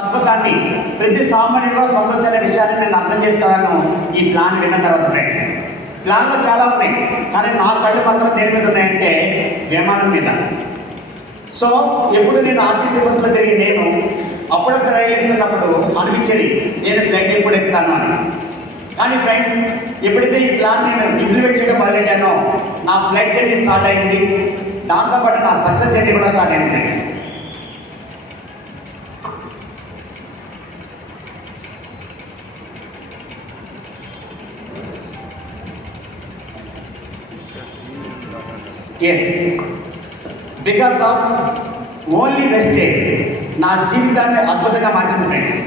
అద్భుతాన్ని ప్రతి సామాన్యుడు కూడా పొందొచ్చనే విషయాన్ని నేను అర్థం చేసుకున్నాను ఈ ప్లాన్ విన్న తర్వాత ఫ్రెండ్స్ ప్లాన్లో చాలా ఉన్నాయి కానీ నా కళ్ళు మాత్రం దేని మీద ఉన్నాయంటే విమానం మీద. సో ఎప్పుడు నేను ఆర్టీసీ బస్సులో తిరిగి నేను అప్పుడప్పుడు రైలు ఎక్కుతున్నప్పుడు అనిపించేది నేను ఫ్లైట్ ఎప్పుడు ఎక్కుతాను అని. కానీ ఫ్రెండ్స్ ఎప్పుడైతే ఈ ప్లాన్ నేను ఇంప్లిమెంట్ చేయడం మొదలెట్టానో నా ఫ్లైట్ జర్నీ స్టార్ట్ అయింది. దాంతోపాటు నా సక్సెస్ జర్నీ కూడా స్టార్ట్ అయింది friends yes because of only Vestige నా జీవితాన్ని అద్భుతంగా మార్చింది ఫ్రెండ్స్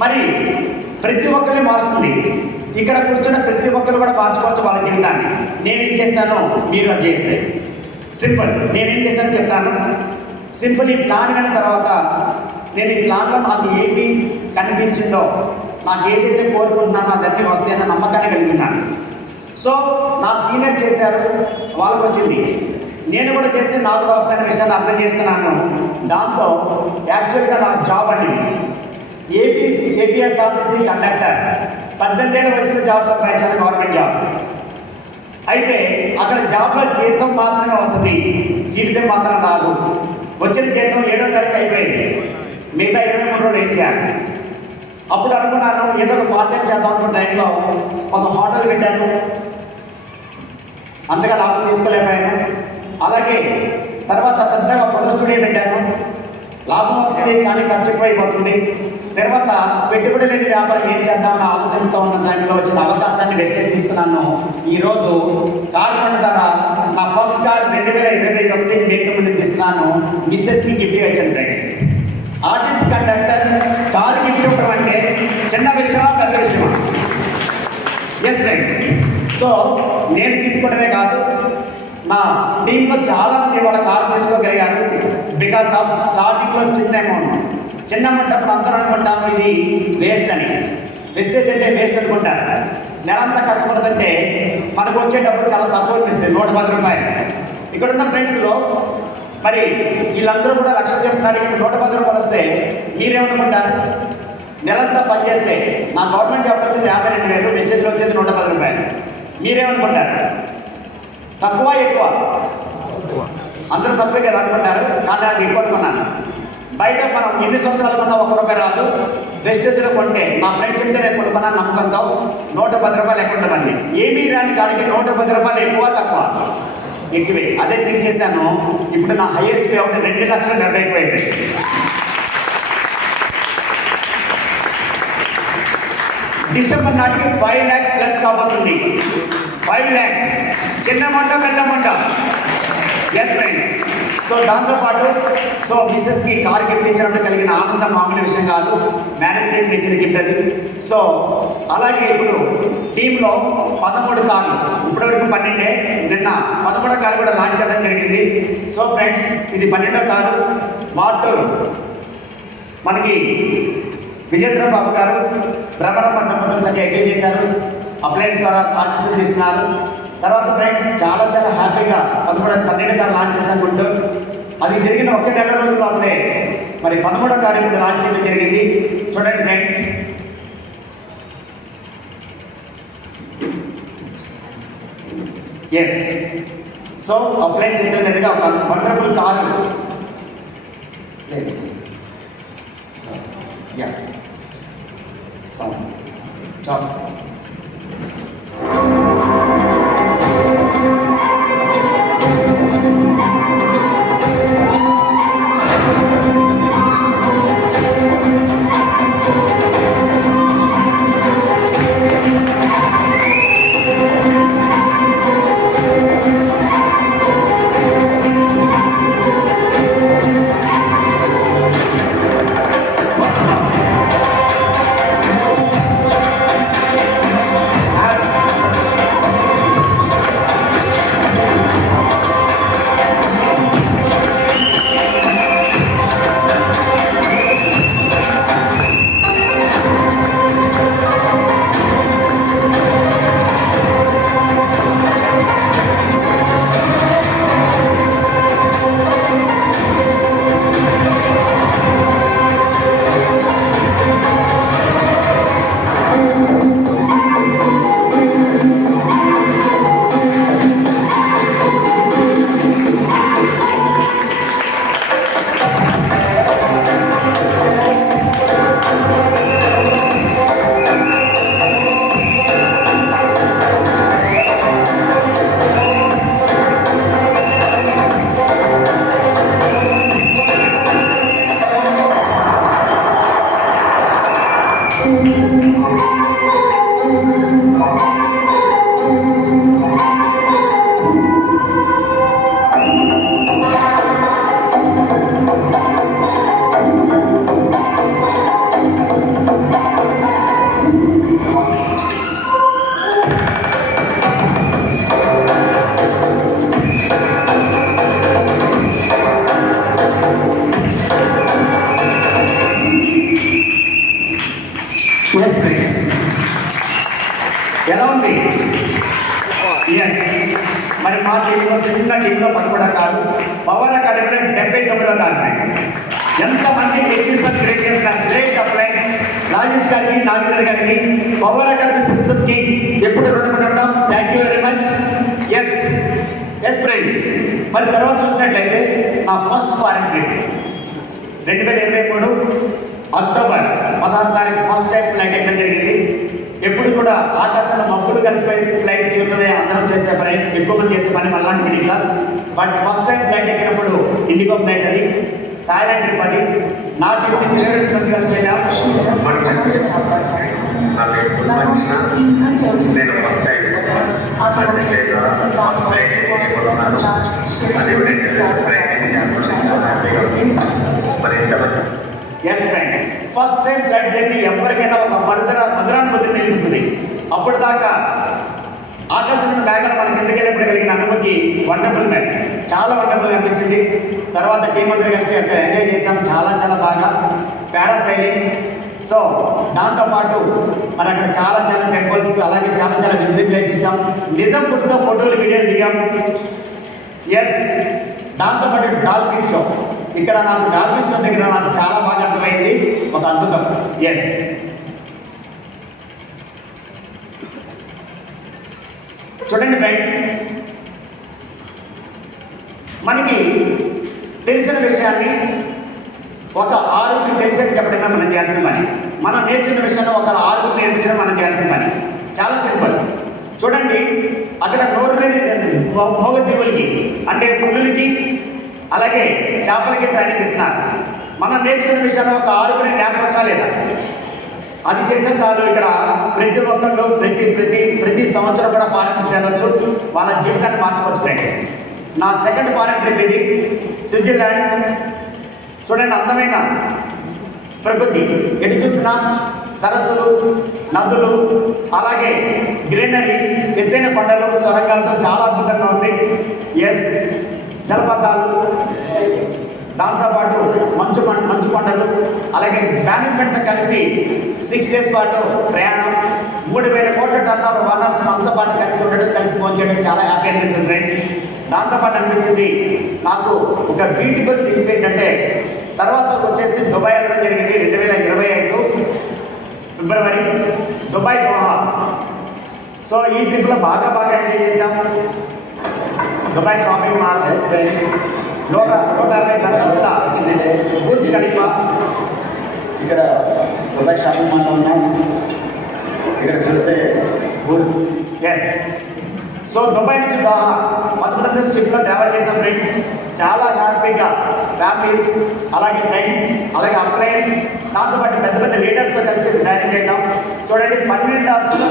మరి ప్రతి ఒక్కరిని మారుస్తుంది ఇక్కడ కూర్చున్న ప్రతి ఒక్కరు కూడా మార్చుకోవచ్చు వాళ్ళ జీవితాన్ని. నేను ఏం చేస్తానో మీరు అది చేస్తే. సింపుల్ నేనేం చేశాను చెప్తాను. సింపుల్ ఈ ప్లాన్ అయిన తర్వాత నేను ఈ ప్లాన్లో నాకు ఏమి కనిపించిందో నాకు ఏదైతే కోరుకుంటున్నానో అదన్నీ వస్తాయన్న నమ్మకాన్ని కలిగి ఉన్నాను. సో నా సీనియర్ చేశారు. వాళ్ళకి వచ్చింది. నేను కూడా చేస్తే నాకు కూడా వస్తాయన్న విషయాన్ని అర్థం చేసుకున్నాను. దాంతో యాక్చువల్గా నా జాబ్ అండి ఏపీసీ ఏపీఎస్ఆర్టీసీ కండక్టర్. పద్దెనిమిది ఏళ్ళ వయసులో జాబ్ సంపాదించాను గవర్నమెంట్ జాబ్. అయితే అక్కడ జాబ్లో జీతం మాత్రమే వస్తుంది జీవితం మాత్రం రాదు. వచ్చిన జీతం ఏడో తారీఖు అయిపోయింది. మిగతా ఇరవై మూడు రోజులు ఏం చేయాలి. అప్పుడు అనుకున్నాను ఏదో ఒక పార్ట్ టైం చేద్దాం అనుకున్న టైంలో ఒక హోటల్ పెట్టాను. అంతగా లాభం తీసుకోలేకపోయాను. అలాగే తర్వాత పెద్దగా ఫోటో స్టూడియో పెట్టాను. లాభం వస్తుంది కానీ ఖర్చు ఎక్కువైపోతుంది. తర్వాత పెట్టుబడి లేని వ్యాపారం ఏం చేద్దామని ఆలోచనతో ఉన్న దానిలో వచ్చిన అవకాశాన్ని వెస్టేజ్ తీసుకున్నాను. ఈరోజు కారు ద్వారా ధర నా ఫస్ట్ కార్ రెండు వేల ఇరవై ఒకటి మే తొమ్మిది తీసుకున్నాను. మిస్సెస్కి గిఫ్ట్ వచ్చాను friends. RTC conductor car gift ఇవ్వడం అంటే చిన్న విషయమా పెద్ద విషయమా? ఎస్ ఫ్రెండ్స్ సో నేను తీసుకోవడమే కాదు నా టీంలో చాలా మంది వాళ్ళ కారు తీసుకోగలిగారు. బికాస్ ఆఫ్ స్టార్టింగ్లో చిన్న అమౌంట్ చిన్న అమౌంట్ అప్పుడు అందరూ అనుకుంటాము ఇది వేస్ట్ అని. వెస్టేజ్ అంటే వేస్ట్ అనుకుంటారు. నెలంతా కష్టపడుతుంటే మనకు వచ్చే డబ్బు చాలా తక్కువ అనిపిస్తుంది నూట పది రూపాయలు. ఇక్కడ ఉన్న ఫ్రెండ్స్లో మరి వీళ్ళందరూ కూడా లక్ష చెప్తున్నారు ఇక్కడ నూట పది రూపాయలు వస్తే మీరేమనుకుంటారు? నెలంతా పనిచేస్తే నా గవర్నమెంట్ జాబ్ వచ్చేది యాభై రెండు వేలు మెసేజ్లో వచ్చేది నూట పది రూపాయలు. మీరేమనుకుంటారు? తక్కువ ఎక్కువ? అందరూ తక్కువ కదా అనుకుంటారు. కానీ అది ఎక్కువ అనుకున్నాను. బయట మనం ఎన్ని సంవత్సరాలు కొన్నా ఒక్క రూపాయి రాదు. వెస్టేజ్లో కొంటే నా ఫ్రెండ్ చెప్తే నేను కొనుక్కున్నాను నమ్మకంతో నూట పది రూపాయలు ఎక్కువ మంది ఏమీ రాని కాడికి నూట పది రూపాయలు ఎక్కువ తక్కువ? ఎక్కువే. అదే థింక్ చేశాను ఇప్పుడు నా హైయెస్ట్ పే అవుట్ రెండు లక్షల డెబ్బై ఎక్కువ ఫ్రెండ్స్. డిసెంబర్ నాటికి ఫైవ్ ల్యాక్స్ ప్లస్ కాబోతుంది. ఫైవ్ ల్యాక్స్. చిన్న మంట పెద్ద మంట. ఎస్ ఫ్రెండ్స్ సో దాంతోపాటు సో మిసెస్కి కార్ గిఫ్ట్ ఇచ్చినప్పుడు కలిగిన ఆనందం మామూలు విషయం కాదు. మేనేజ్మెంట్ ఇచ్చిన గిఫ్ట్ అది. సో అలాగే ఇప్పుడు టీంలో పదమూడు కార్లు. ఇప్పటివరకు పన్నెండే. నిన్న పదమూడో కారు కూడా లాంచ్ చేయడం జరిగింది. సో ఫ్రెండ్స్ ఇది పన్నెండో కారు. మార్టూరు మనకి విజేంద్ర బాబు గారు భ్రమరం మండపం చక్కగా ఎంజాయ్ చేశారు అప్లైన్ ద్వారా ఆశీస్సులు తీస్తున్నారు. తర్వాత ఫ్రెండ్స్ చాలా చాలా హ్యాపీగా పదమూడు పన్నెండు గారు లాంచ్ చేశానుకుంటూ అది జరిగిన ఒక్క నెల రోజుల్లో లోపలే మరి పదమూడో తారీఖు లాంచ్ చేయడం జరిగింది. చూడండి ఫ్రెండ్స్ ఎస్ సో అప్లై చేయడం మీదుగా ఒక వండర్ఫుల్ కాదు. Yeah Stop. Chop. ఎస్ ఎలా ఉంది? ఎస్ మరి మా టీంలో చిన్న టీంలో పదకొండ కాదు. పవన్ అకాడమీలో డెబ్బై తొమ్మిదో కాదు ఫ్రెండ్స్ ఎంతమంది అచీవ్స్ క్రియేట్ చేసిన గ్రేట్ అప్లైన్స్ రాజేష్ గారికి నాగేంద్ర గారికి పవర్ అకాడమీ సిస్టమ్కి ఎప్పుడు రుణపడి thank you very much yes yes friends మరి తర్వాత చూసినట్లయితే ఆ ఫస్ట్ ఫారెన్ ట్రిప్ రెండు వేల ఇరవై మూడు అక్టోబర్ పదహారు తారీఖు ఫస్ట్ టైం ఫ్లైట్ ఎక్కడ జరిగింది? ఎప్పుడు కూడా ఆకాశంలో మబ్బులు కలిసిపోయి ఫ్లైట్ చూడటమే అందరం చేసే పని ఎక్కువ మంది చేసే పని మళ్ళీ middle class but first time flight ఎక్కినప్పుడు ఇండిగో ఫ్లైట్ అది థాయిలాండ్ ట్రిప్ అది. నా ట్రిప్ నుంచి ఫేవరెట్ మంది కలిసిపోయినా. మన ఫెస్టివల్స్ నా పేరు గురుమంచిన నేను ఫస్ట్ టైం ఫస్ట్ ఫ్లైట్ చేయబోతున్నాను అది కూడా ప్రయత్నం చేస్తున్నాను. చాలా హ్యాపీగా ఉంది. మరి ఇంతమంది yes friends first time flight journey ఎవరికైనా ఒక మధుర మధురానుభూతిని నిలిపిస్తుంది. అప్పుడు దాకా ఆకాశంలో మేఘాలు మనకి కిందకి కలిగిన అనుభూతి వండర్ఫుల్ మ్యాన్. చాలా వండర్ఫుల్ అనిపించింది. తర్వాత టీం అందరూ కలిసి అక్కడ ఎంజాయ్ చేసాం చాలా చాలా బాగా. పారాసైలింగ్ సో దాంతోపాటు మరి అక్కడ చాలా చాలా టెంపుల్స్ అలాగే చాలా చాలా విజిటింగ్ ప్లేస్ ఇస్తాం నిజం గుర్తుతో ఫోటోలు వీడియోలు దిగాం. ఎస్ దాంతోపాటు డాల్ఫిన్ షో. ఇక్కడ నాకు డాల్ఫిన్స్ దగ్గర నాకు చాలా బాగా అర్థమైంది. ఒక అద్భుతం. ఎస్ చూడండి ఫ్రెండ్స్. మనకి తెలిసిన విషయాన్ని ఒక ఆరుగురికి తెలిసేది చెప్పడమే మనం చేసిన పని. మనం నేర్చుకున్న విషయంలో ఒక ఆరుగురు నేర్పించడం మనం చేసిన పని. చాలా సింపుల్. చూడండి అక్కడ నోరు లేని మో- మోగ జీవులకి అంటే పుల్లులకి అలాగే చేపలకి ట్రైనింగ్ ఇస్తున్నారు మనం నేర్చుకున్న విషయాన్ని ఒక ఆరుగురిని నేర్పచ్చా లేదా? అది చేసే చాలు ఇక్కడ ప్రతి ఒక్కళ్ళు ప్రతి ప్రతి ప్రతి సంవత్సరం కూడా ఫారెన్ ట్రిప్ చేయవచ్చు వాళ్ళ జీవితాన్ని మార్చుకోవచ్చు ఫ్రెండ్స్ నా సెకండ్ ఫారెన్ ట్రిప్ ఇది. స్విట్జర్లాండ్. చూడండి అందమైన ప్రకృతి. ఎటు చూసినా సరస్సులు నదులు అలాగే గ్రీనరీ ఎత్తైన కొండలు సొరంగాలతో చాలా అద్భుతంగా ఉంది. ఎస్ జలపాతాలు దాంతోపాటు మంచు కొండ మంచు కొండలు అలాగే మేనేజ్మెంట్తో కలిసి సిక్స్ డేస్ పాటు ప్రయాణం మూడు వేల కోట్ల టర్న్ ఓవర్ వానర్స్ మనతో పాటు కలిసి ఉండడం కలిసి చేయడం చాలా హ్యాపీ అనిపిస్తుంది ఫ్రెండ్స్ దాంతోపాటు అనిపించింది నాకు ఒక బ్యూటిఫుల్ థింగ్స్ ఏంటంటే తర్వాత వచ్చేసి దుబాయ్ వెళ్ళడం జరిగింది రెండు వేల ఇరవై ఐదు ఫిబ్రవరి. దుబాయ్ దోహా సో ఈ ట్రిప్లో బాగా బాగా ఎంజాయ్ చేశాం. దుబాయ్ షాపింగ్ మాల్ ఫ్రెండ్స్ నూట నూట అరవై అంతస్తుల బుర్జ్ ఖలీఫా ఇక్కడ దుబాయ్ షాపింగ్ మాల్ ఉన్నాం ఇక్కడ చూస్తే బుర్జ్ ఎస్ సో దుబాయ్ నుంచి దోహా మధ్యప్రదేశ్ షిప్లో ట్రావెల్ చేసాం ఫ్రెండ్స్ చాలా హ్యాపీగా ఫ్యామిలీస్ అలాగే ఫ్రెండ్స్ అలాగే అప్లయన్స్ దాంతోపాటు పెద్ద పెద్ద లీడర్స్తో కలిసి ప్రయాణం చేయడం. చూడండి పన్నెండు అసలు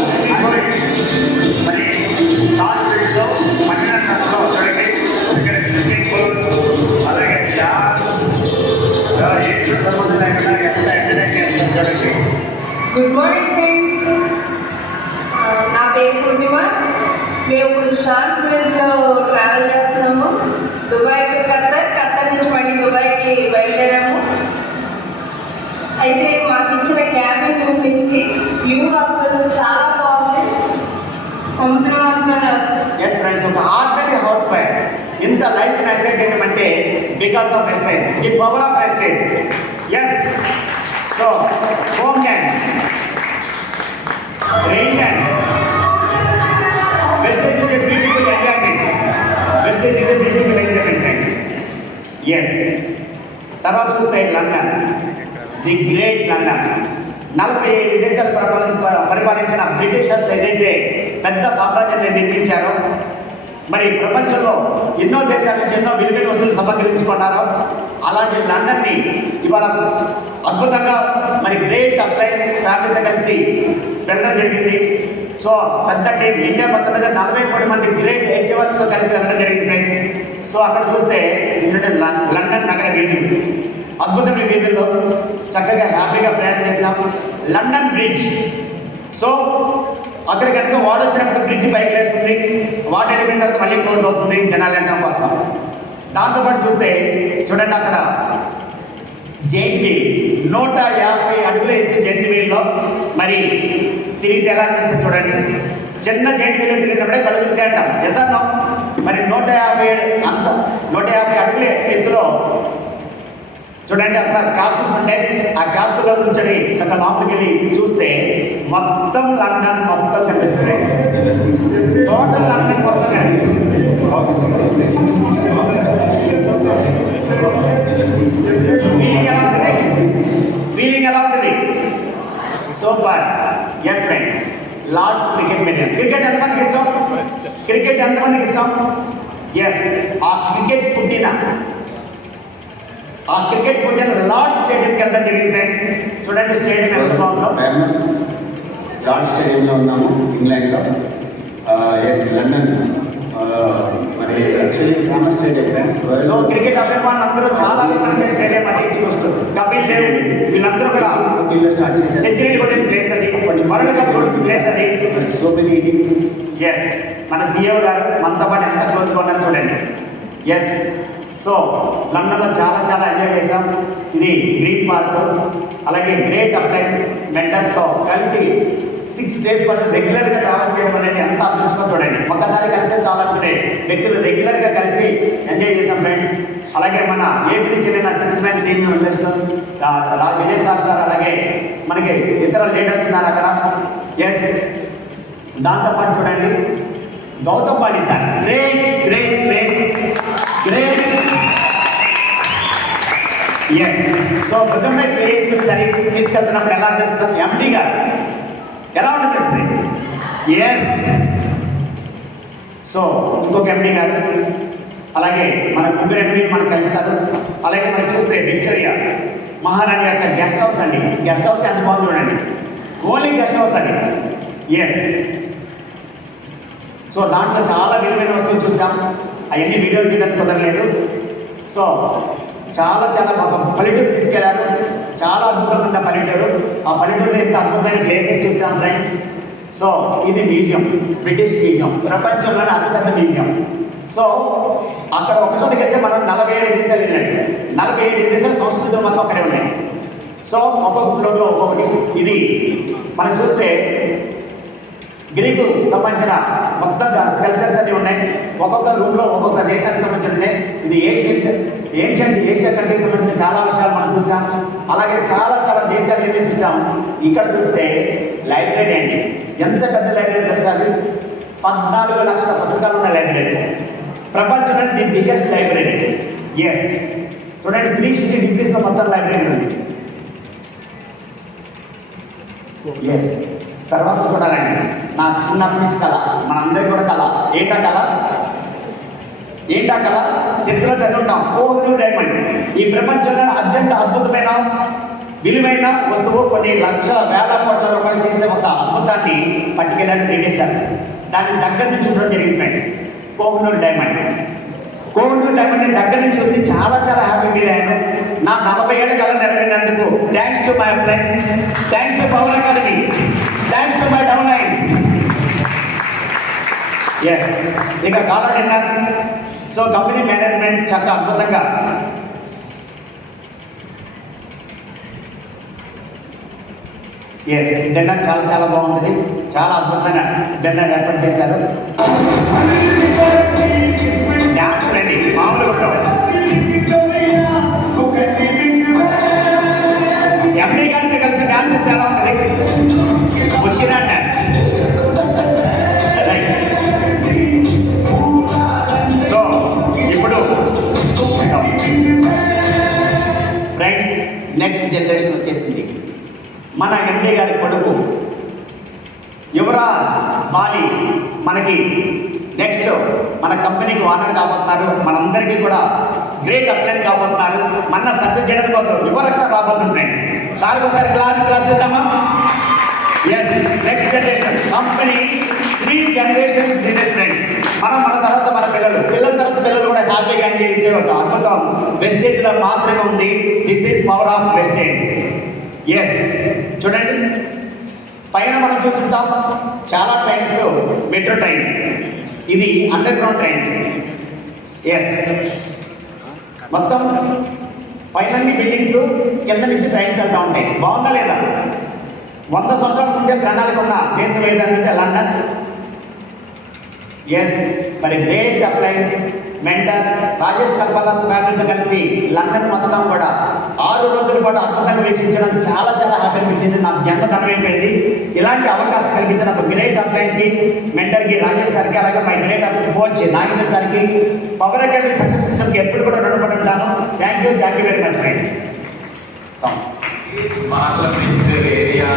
నుంచి వ్యూ అసలు చాలా బాగుంది సముద్రం అంతా ఎస్ ఫ్రెండ్స్ ఒక ఆర్డినరీ హౌస్ వైఫ్. ఇంత లైఫ్ ఎంజాయ్ చేయడం అంటే because of Vestige the power of Vestige yes so home dance rain dance Vestige is a beautiful enjoyment Vestige is a beautiful enjoyment friends yes తర్వాత చూస్తే London the great London నలభై ఏడు దేశాలు పరిపాలించిన Britishers ఏదైతే పెద్ద సామ్రాజ్యాన్ని నిర్మించారో మరి ప్రపంచంలో ఎన్నో దేశాల నుంచి ఎన్నో విలువైన వస్తువులు సమగ్రించుకున్నారో అలాంటి లండన్ని ఇవాళ అద్భుతంగా మరి గ్రేట్ అప్లై ఫ్యామిలీతో కలిసి వెళ్ళడం జరిగింది. సో పెద్ద టీం ఇండియా మొత్తం మీద నలభై మూడు మంది గ్రేట్ హెచ్ఎవర్స్తో కలిసి వెళ్ళడం జరిగింది ఫ్రెండ్స్. సో అక్కడ చూస్తే లండన్ నగర వీధి అద్భుతమైన వీధుల్లో చక్కగా హ్యాపీగా ప్రయాణం చేసాం లండన్ బ్రిడ్జ్ సో అక్కడ కనుక వాడు వచ్చినప్పుడు బ్రిడ్జ్ పైకి లేస్తుంది. వాడు వెళ్ళిపోయిన తర్వాత మళ్ళీ క్లోజ్ అవుతుంది. జనాలు వెళ్ళడం కోసం దాంతోపాటు చూస్తే చూడండి అక్కడ. జైంట్ వీల్ నూట యాభై అడుగుల ఎత్తు జైంట్ వీల్లో మరి తిరిగితే ఎలా అనిపిస్తుంది చూడండి. చిన్న జైంట్ వీల్ తిరిగినప్పుడే కడుగులు అంటాం. ఎస్ అన్నాం మరి నూట యాభై అంత నూట యాభై అడుగుల ఎత్తులో చూడండి అక్కడ క్యాప్సూల్స్ ఉంటాయి ఆ క్యాప్సూల్లో నుంచి చక్క లోపలికి వెళ్ళి చూస్తే మొత్తం లండన్ మొత్తం కనిపిస్తుంది. టోటల్ లండన్ మొత్తం కనిపిస్తుంది. ఫీలింగ్ ఎలా ఉంటుంది? ఫీలింగ్ ఎలా ఉంటుంది? Super yes friends Lord's cricket medium cricket ఎంతమందికి ఇష్టం? క్రికెట్ ఎంతమందికి ఇష్టం? ఎస్ ఆ క్రికెట్ పుట్టిన ఆ క్రికెట్ పుట్టిన లార్డ్స్ స్టేడియంకి వెళ్ళడం జరిగింది ఫ్రెండ్స్ చూడండి స్టేడియం ఎంత బాగుందో. ఫేమస్ లార్డ్ స్టేడియంలో ఉన్నాము ఇంగ్లాండ్లో. ఎస్ లండన్ మరి actually famous stadium friends so cricket అభిమానులు అందరూ చాలా విసిట్ స్టేడియం అది. కపిల్ దేవ్ వీళ్ళందరూ కూడా స్టార్ట్ చేశారు. సెంచరీ కొట్టిన ప్లేస్ అది. వరల్డ్ కప్ కొట్టిన ప్లేస్ అది. సో మెనీ ఎస్ మన సీఈఓ గారు మనతో పాటు ఎంత క్లోజ్గా ఉన్నారు చూడండి. ఎస్ సో లండన్లో చాలా చాలా ఎంజాయ్ చేశాం. ఇది గ్రీన్ పార్క్. అలాగే గ్రేట్ అప్లై మెంటర్స్తో కలిసి సిక్స్ డేస్ పాటు రెగ్యులర్గా ట్రావెల్ చేయడం అనేది ఎంత అదృష్టం చూడండి. ఒక్కసారి కలిస్తే చాలా అనుకునే వ్యక్తులు రెగ్యులర్గా కలిసి ఎంజాయ్ చేసాం ఫ్రెండ్స్. అలాగే మన ఏపీ చెందిన సిక్స్ మ్యాన్ టీమ్ మెంబర్స్ రా విజయ్ సార్ సార్ అలాగే మనకి ఇతర లీడర్స్ ఉన్నారు అక్కడ. ఎస్ దాంతోపాటు చూడండి. Gautam Pati sir. Great great great great yes so భుజం మీద చేసుకుని సరి తీసుకెళ్తున్నప్పుడు ఎలా అనిపిస్తుంది? ఎండి గారు ఎలా అనిపిస్తుంది ఎస్ సో ఇంకొక ఎండి గారు అలాగే మన ముగ్గురు ఎంపీలు మనకు కలుస్తారు. అలాగే మనం చూస్తే విక్టోరియా మహారాణి యొక్క గెస్ట్ హౌస్ అండి. గెస్ట్ హౌస్ ఎంత బాగుంది చూడండి. ఓన్లీ గెస్ట్ హౌస్ అండి. ఎస్ సో దాంట్లో చాలా విలువైన వస్తువులు చూసాం. అవన్నీ వీడియోలు తినట్టు కుదరలేదు. సో చాలా చాలా ఒక పల్లెటూరు తీసుకెళ్ళారు. చాలా అద్భుతంగా ఉంది ఆ పల్లెటూరు. ఆ పల్లెటూరులో ఎంత అద్భుతమైన ప్లేసెస్ చూసాం ఫ్రెండ్స్ సో ఇది మ్యూజియం బ్రిటిష్ మ్యూజియం ప్రపంచంలోనే అతిపెద్ద మ్యూజియం సో అక్కడ ఒక చోటకి వెళ్తే మనం నలభై ఏడు దేశాలు వెళ్ళినట్టు నలభై ఏడు దేశాలు సంస్కృతులు మొత్తం అక్కడే ఉన్నాయి. సో ఒక్కొక్క ఫ్లోర్లో ఒక్కొక్కటి. ఇది మనం చూస్తే గ్రీకు సంబంధించిన మొత్తం స్కల్చర్స్ అన్ని ఉన్నాయి. ఒక్కొక్క రూమ్లో ఒక్కొక్క దేశానికి సంబంధించి ఉన్నాయి. ఇది ఏషియన్ ఏషియన్ ఏషియా కంట్రీకి సంబంధించిన చాలా విషయాలు మనం చూసాం. అలాగే చాలా చాలా దేశాలు ఎన్ని చూసాం. ఇక్కడ చూస్తే లైబ్రరీ అండి. ఎంత పెద్ద లైబ్రరీ తెలుసా అది? పద్నాలుగు లక్షల పుస్తకాలు ఉన్న లైబ్రరీ ప్రపంచంలో ది బిగ్గెస్ట్ లైబ్రరీ ఎస్ చూడండి త్రీ సిక్స్టీ డిగ్రీస్లో మొత్తం లైబ్రరీ ఉంది. ఎస్ తర్వాత చూడాలండి. నా చిన్న పిచ్చి కళ మనందరికీ కూడా కళ. ఏంటా కళ? ఏంటా కళ? చరిత్ర చదువుతాం కోహ్లూ డైమండ్. ఈ ప్రపంచంలో అత్యంత అద్భుతమైన విలువైన వస్తువు కొన్ని లక్షల వేల కోట్ల రూపాయలు చేసే ఒక అద్భుతాన్ని పట్టుకెళ్ళారు బ్రిటిషర్స్. దాన్ని దగ్గర నుంచి చూడడం జరిగింది ఫ్రెండ్స్. కోహినూర్ డైమండ్. కోవిడ్ డైమండ్ దగ్గర నుంచి చూసి చాలా చాలా హ్యాపీ ఫీల్ అయ్యాను. నా నలభై ఏళ్ళ కళ నెరవేరినందుకు thanks to my friends thanks to Pawan academy thanks to my downlines yes ఇక కాలం విన్నారు సో కంపెనీ మేనేజ్మెంట్ చక్కగా అద్భుతంగా. ఎస్ డిన్నర్ చాలా చాలా బాగుంటుంది. చాలా అద్భుతమైన డిన్నర్ ఏర్పాటు చేశారు. గ్రేట్ అప్లైన్ కాబోతున్నారు. మన సక్సెస్ చేయడానికి ఒక వివరంగా రాబోతుంది ఫ్రెండ్స్ సార్ ఒకసారి క్లాస్ క్లాస్ చేద్దామా? Yes next generation company three generations business friends మనం మన తర్వాత మన పిల్లలు పిల్లల తర్వాత పిల్లలు కూడా హ్యాపీగా ఎంజాయ్ చేసే ఒక అద్భుతం. వెస్టేజ్లో మాత్రమే ఉంది. This is power of Vestige yes చూడండి. పైన మనం చూస్తుంటాం. చాలా ట్రైన్స్ మెట్రో ట్రైన్స్ ఇది అండర్ గ్రౌండ్ ట్రైన్స్ ఎస్ మొత్తం పైన బిల్డింగ్స్ కింద నుంచి ట్రైన్స్ వెళ్తూ ఉంటాయి. బాగుందా లేదా? వంద సంవత్సరాల ముందే ప్రణాళిక ఉన్న దేశం ఏదంటే లండన్. ఎస్ మరి great upline mentor Rajesh Kalpala ఫ్యామిలీతో కలిసి లండన్ మొత్తం కూడా ఆరు రోజుల పాటు అద్భుతంగా వీక్షించడం చాలా చాలా హ్యాపీ అనిపించింది. నాకు ఎంత అయిపోయింది ఇలాంటి అవకాశం కల్పించిన ఒక గ్రేట్ అప్లైన్కి మెంటర్కి రాజేష్ సార్కి అలాగే మై గ్రేట్ కోచ్ నాగేంద్ర సార్కి పవర్ అకాడమీ సక్సెస్ సిస్టమ్కి ఎప్పుడు కూడా రుణపడి ఉంటాను thank you thank you very much friends song area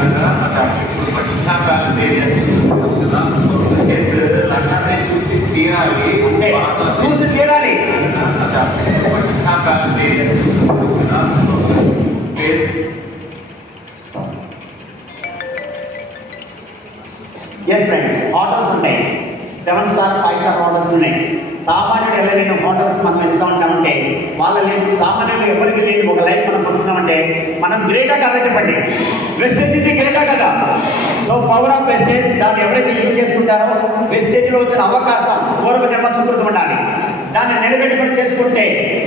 సామాన్యుడు వెళ్ళలేని హోటల్స్ మనం వెళ్తూ ఉంటామంటే వాళ్ళ లేని సామాన్యుడు ఎవరికి లేని ఒక లైఫ్ మనం పొందుతున్నామంటే మనం గ్రేటా కదా చెప్పండి? వెస్టేజ్ నుంచి గ్రేటా కదా? సో పవర్ ఆఫ్ వెస్టేజ్ దాన్ని ఎవరైతే యూజ్ చేసుకుంటారో వెస్టేజ్లో వచ్చిన అవకాశం పూర్వ జన్మ సుకృతం ఉండాలి. దాన్ని నిలబెట్టుకుని చేసుకుంటే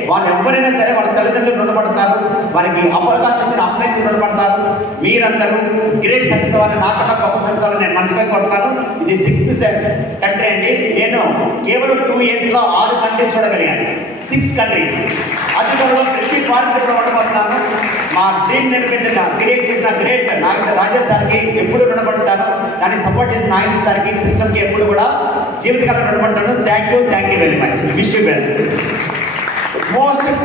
వాళ్ళు ఎవరైనా సరే వాళ్ళ తల్లిదండ్రులు రుణపడతారు వారికి అవకాశం ఇచ్చిన అప్లైన్స్ రుణపడతారు. మీరందరూ గ్రేట్ సక్సెస్ అవ్వాలి నాకన్నా గొప్ప సక్సెస్ అవ్వాలి నేను మనసుగా కొడతాను. ఇది సిక్స్త్ కంట్రీ అండి. నేను కేవలం టూ ఇయర్స్లో ఆరు కంట్రీస్ చూడగలిగాను. సిక్స్ కంట్రీస్ అతి త్వరలో ప్రతి పార్టీ కూడా మా టీం నిలబెట్టిన క్రియేట్ చేసిన గ్రేట్ నాగేంద్ర రాజేష్ సార్కి ఎప్పుడు రుణపడతాను. దాన్ని సపోర్ట్ చేసిన నాగేంద్ర సార్కి సిస్టమ్కి ఎప్పుడు కూడా జీవితకాలం రుణపడ్డాను thank you thank you very much wish you mostre